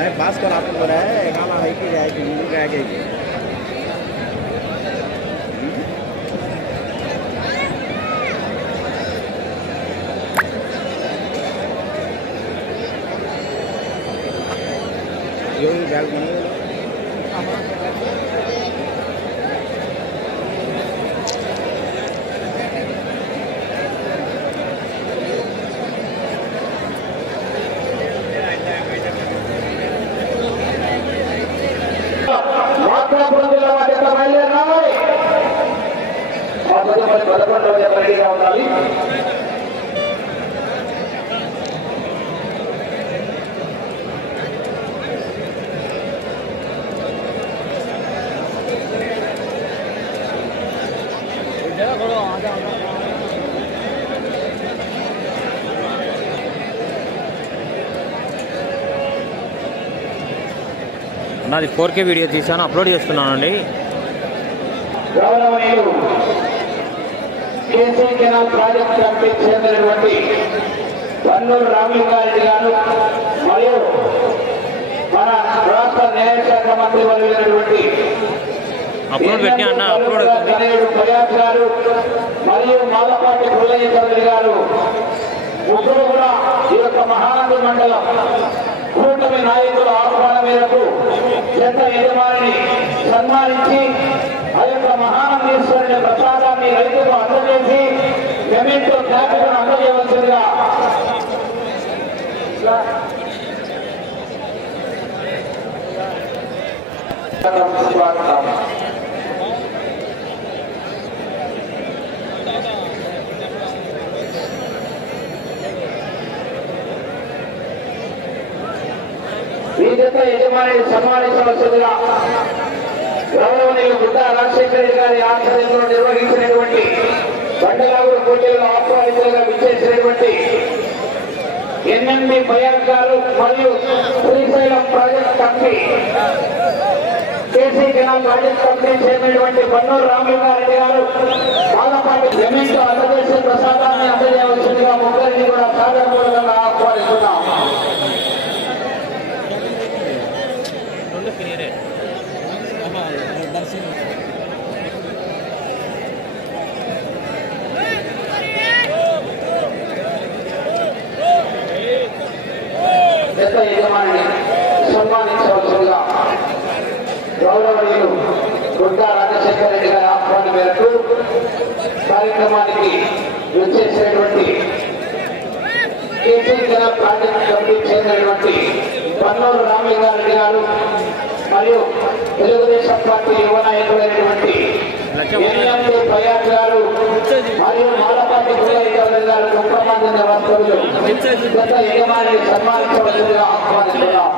नहीं पास कर आपको बोला है गाना है कि जाए कि मुंह రెడీగా ఉండాలి నాది ఫోర్ కే వీడియో తీసాను అప్లోడ్ చేస్తున్నానండి. కేసీ కెనాల్ ప్రాజెక్ట్ కమిటీకి చెందినటువంటి పన్నూరు రామలింగారెడ్డి గారు మరియు మన రాష్ట్ర న్యాయశాఖ మంత్రి వర్యులైనటువంటి అప్లోడ్ ప్రయాస్ గారు మరియు మాలపాటి పుల్లయ్య చౌదరి గారు. ముగ్గురు కూడా ఈ యొక్క మహానంది మండలం కూటమి నాయకుల ఆహ్వాన మేరకు జత యజమానిని సన్మానించి ఆ యొక్క మహానందీశ్వరుని ప్రసాదాన్ని రైతుకు అందజేసి జమీన్తో జ్ఞాపికను అందజేయవలసిందిగా స్వాగతం ఈ సన్మానించవలసిందిగా గౌరవనీయులు గుడ్డ రాజశేఖర గారి ఆధ్వర్యంలో నిర్వహించినటువంటి బండలాగుడు పోటీలను ఆహ్వానితులుగా విచ్చేసినటువంటి ఎన్ఎండి బయాన్ గారు మరియు Srisailam project company KC canal project company చేరినటువంటి బన్నూరు రామలింగారెడ్డి గారు బాలపాటి జమీన్తో అందజేసే ప్రసాదాన్ని అందజేయవలసిందిగా ముగ్గురిని కూడా సాధారణ ఆహ్వానిస్తున్నాం జత యజమానిని సన్మానించవలసిందిగా గౌరవనీయులు గుడ్డ రాజశేఖర రెడ్డి గారి ఆహ్వానం మేరకు కార్యక్రమానికి వచ్చేసినటువంటి కేసీ కెనాల్ ప్రాజెక్ట్ కమిటీకి చెందినటువంటి పన్నూరు రామలింగారెడ్డి గారు మరియు తెలుగుదేశం పార్టీ యువ నాయకులైనటువంటి ఎన్ఎండి ప్రయాగ్ గారు మరియు మాలపాటి గత యజమాని సన్మానించవలసిందిగా ఆహ్వానిస్తున్నాం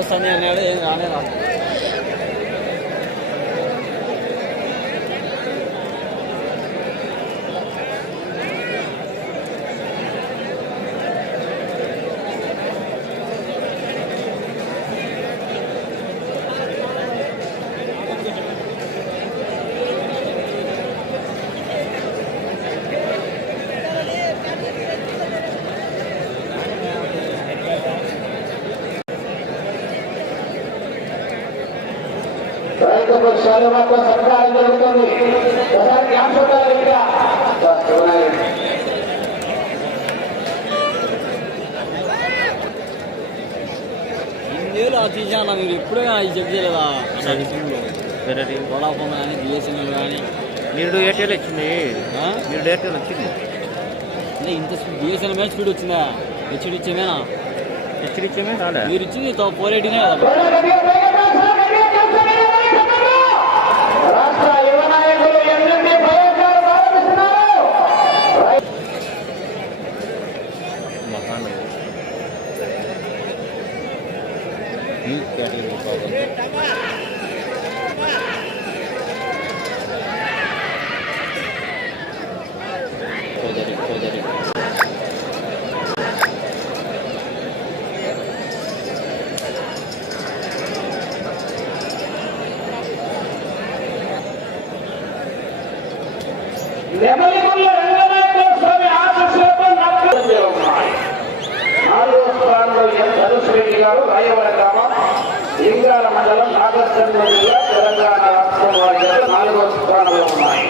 వస్తాను అన్నాడు ఏం రానే రాదు రైతు పక్షాల వద్ద సత్కారం జరుగుతుంది. ఒకసారి జ్ఞాప చూడాలి ఇక్కడ ఇన్నేళ్ళు ఆ తీసాను మీరు? ఎప్పుడే అది చెక్ చేయలేదా. వడాఫోన్ కానీ బిఎస్ఎన్ఎల్ కానీ మీరు ఎయిర్టెల్ వచ్చింది. ఆ? మీరు ఎయిర్టెల్ వచ్చింది. అంటే ఇంత బిఎస్ఎన్ఎల్ మ్యాచ్ స్పీడ్ వచ్చిందా? హెచ్డి ఇచ్చేమేనా? హెచ్చరించమే రాలే. మీరు ఇచ్చింది ఫోర్ ఎయిటీనే కదా. నాలుగో స్థానంలో ఎన్ ధనుష్ రెడ్డి గారు రాయవర గ్రామం లింగాల మండలం నాగర్జన జిల్లా తెలంగాణ రాష్ట్రం వారి నాలుగో స్థానంలో ఉన్నాయి.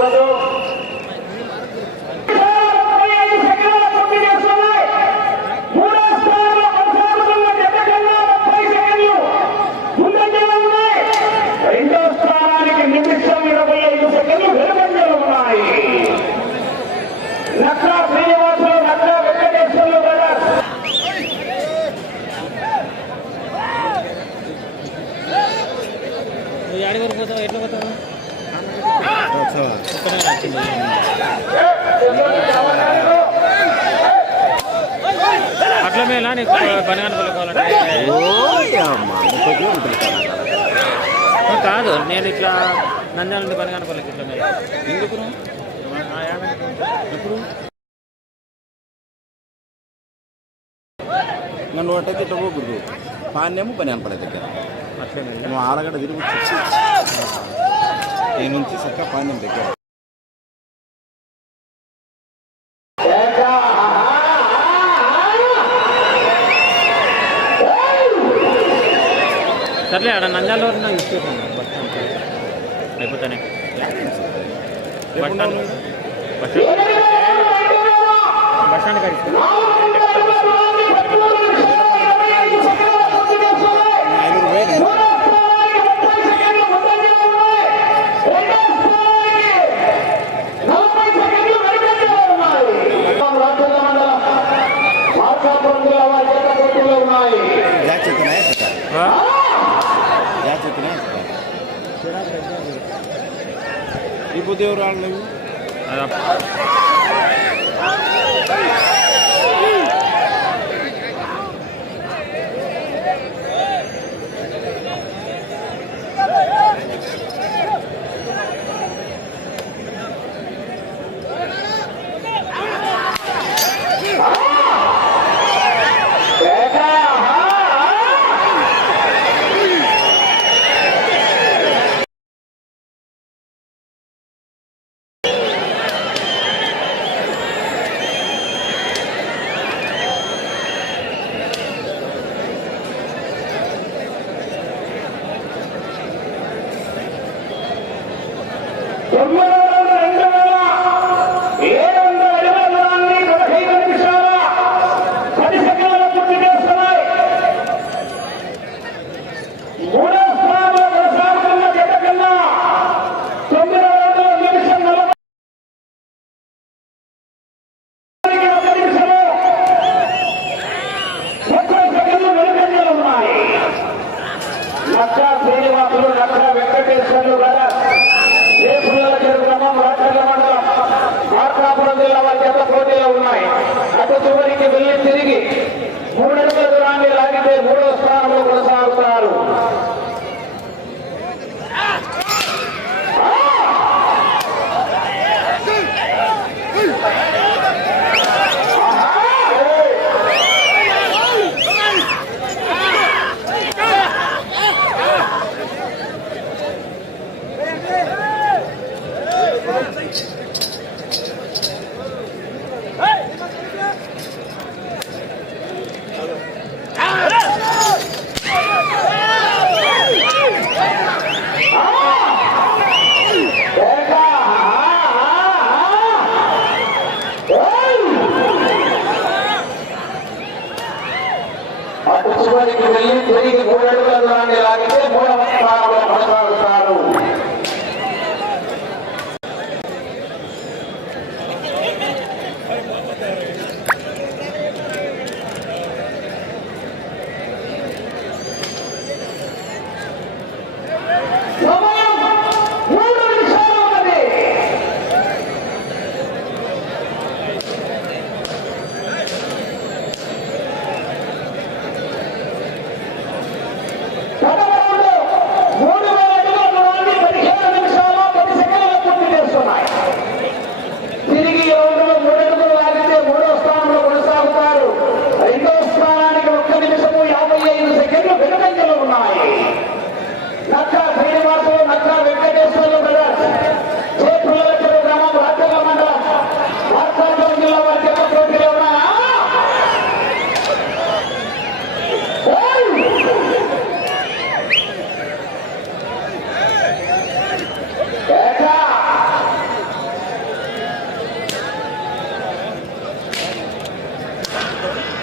cuatro. మేలా నీకు కావాలంటే? కాదు నేను ఇట్లా నంద్యాల నుండి బనగాన పల్లెకి ఇట్లా ఎందుకు ఇప్పుడు నన్ను అట్టయితే ఇట్లా పోకూడదు. పాన్నేమో పని అనపడే దగ్గర నువ్వు ఆరగడ తిరిగి. నుంచి చక్క పాన్యం దగ్గర. సర్లే ఆడ నంద్యాలలో నాకు ఇస్తున్నాను బస్ లేకపోతేనే. Bus stand bus bus stand కాదు మార్కాపురం ఇప్పుడు ఎవరు వాళ్ళు Gracias.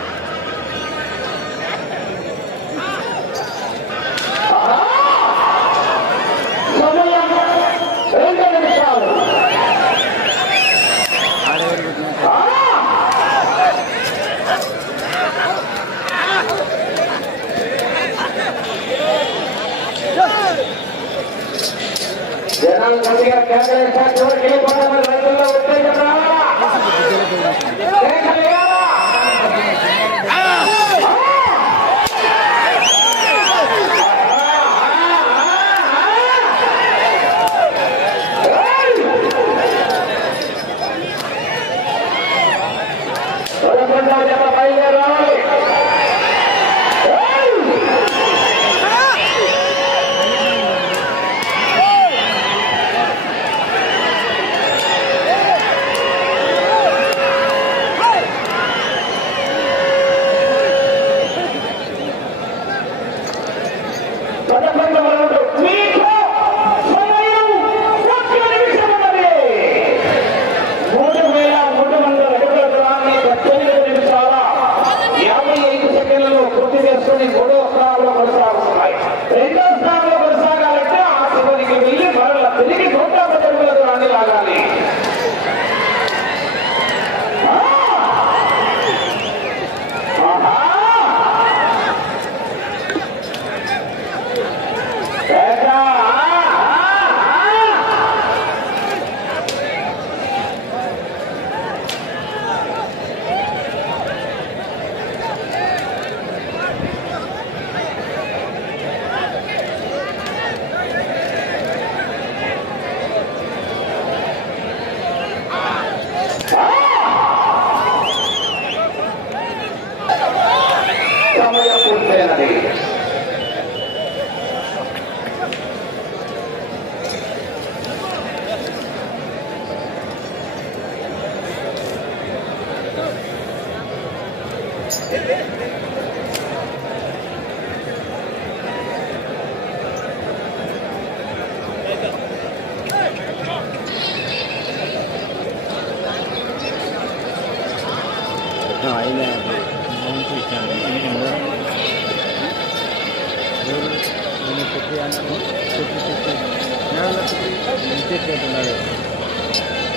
ఇంటికి వెళ్ళాడు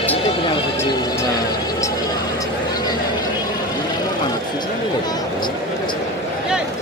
ఇంటికి వెళ్ళాడు あの刻みですね。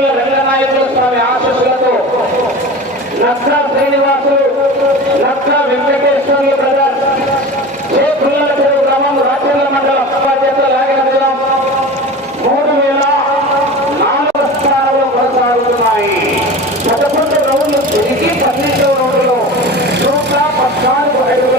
నందమూరుల రంగనాయకుల స్వామి ఆశీస్సులతో నత్ర శ్రీనివాసులు నత్ర వెంకటేశ్వర్లు ప్రజలు చేతుల చెరువు గ్రామం రాచూర్ల మండలం ఉపాధ్యత లాగిన దినం మూడు వేల నాలుగు స్థానాల్లో కొనసాగుతున్నాయి. పదకొండు రౌండ్లు తిరిగి పన్నెండవ రౌండ్లో నూట పద్నాలుగు అడుగులు